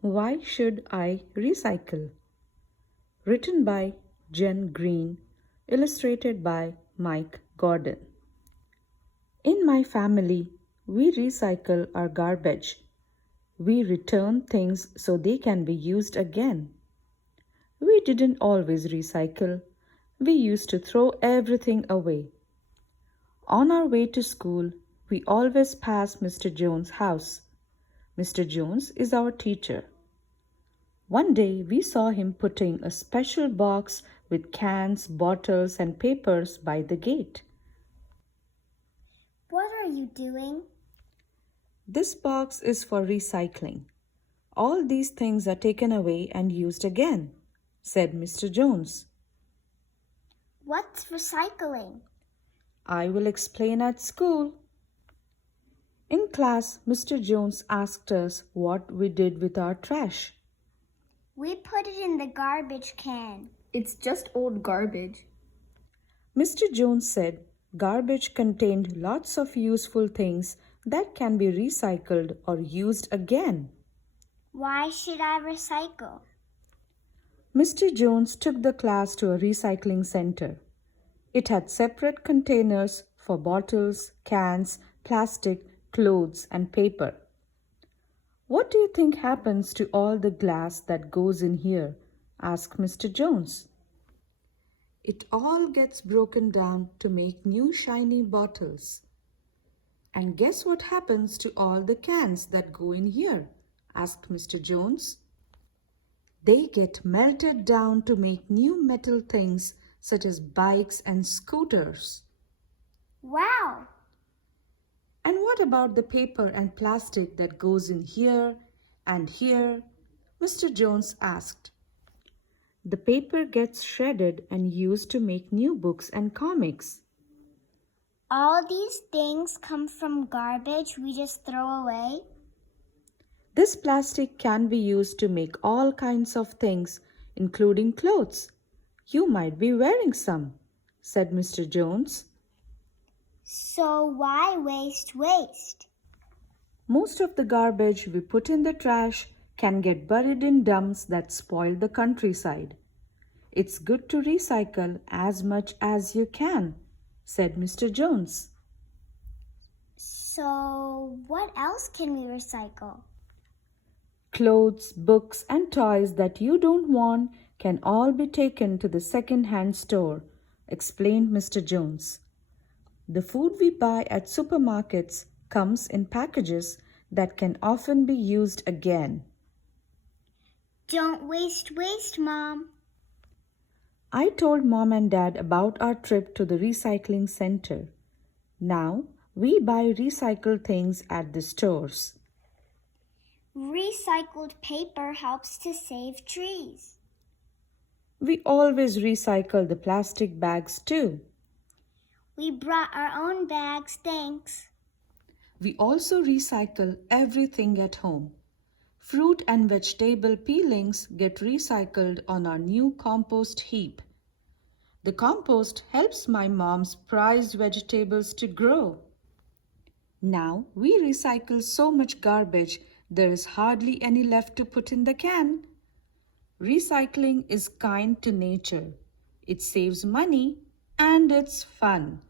Why Should I Recycle? Written by Jen Green, illustrated by Mike Gordon. In my family, we recycle our garbage. We return things so they can be used again. We didn't always recycle. We used to throw everything away. On our way to school, we always pass Mr. Jones' house. Mr. Jones is our teacher. One day we saw him putting a special box with cans, bottles, and papers by the gate. What are you doing? This box is for recycling. All these things are taken away and used again, said Mr. Jones. What's recycling? I will explain at school. In class, Mr. Jones asked us what we did with our trash. We put it in the garbage can. It's just old garbage. Mr. Jones said garbage contained lots of useful things that can be recycled or used again. Why should I recycle? Mr. Jones took the class to a recycling center. It had separate containers for bottles, cans, plastic, clothes, and paper. What do you think happens to all the glass that goes in here? Asked Mr. Jones. It all gets broken down to make new shiny bottles. And guess what happens to all the cans that go in here? Asked Mr. Jones. They get melted down to make new metal things such as bikes and scooters. Wow! And what about the paper and plastic that goes in here and here? Mr. Jones asked. The paper gets shredded and used to make new books and comics. All these things come from garbage we just throw away? This plastic can be used to make all kinds of things, including clothes. You might be wearing some, said Mr. Jones. So why waste? Most of the garbage we put in the trash can get buried in dumps that spoil the countryside. It's good to recycle as much as you can, said Mr. Jones. So what else can we recycle? Clothes, books, and toys that you don't want can all be taken to the second-hand store, explained Mr. Jones. The food we buy at supermarkets comes in packages that can often be used again. Don't waste, Mom. I told Mom and Dad about our trip to the recycling center. Now we buy recycled things at the stores. Recycled paper helps to save trees. We always recycle the plastic bags too. We brought our own bags, thanks. We also recycle everything at home. Fruit and vegetable peelings get recycled on our new compost heap. The compost helps my mom's prized vegetables to grow. Now we recycle so much garbage, there is hardly any left to put in the can. Recycling is kind to nature. It saves money and it's fun.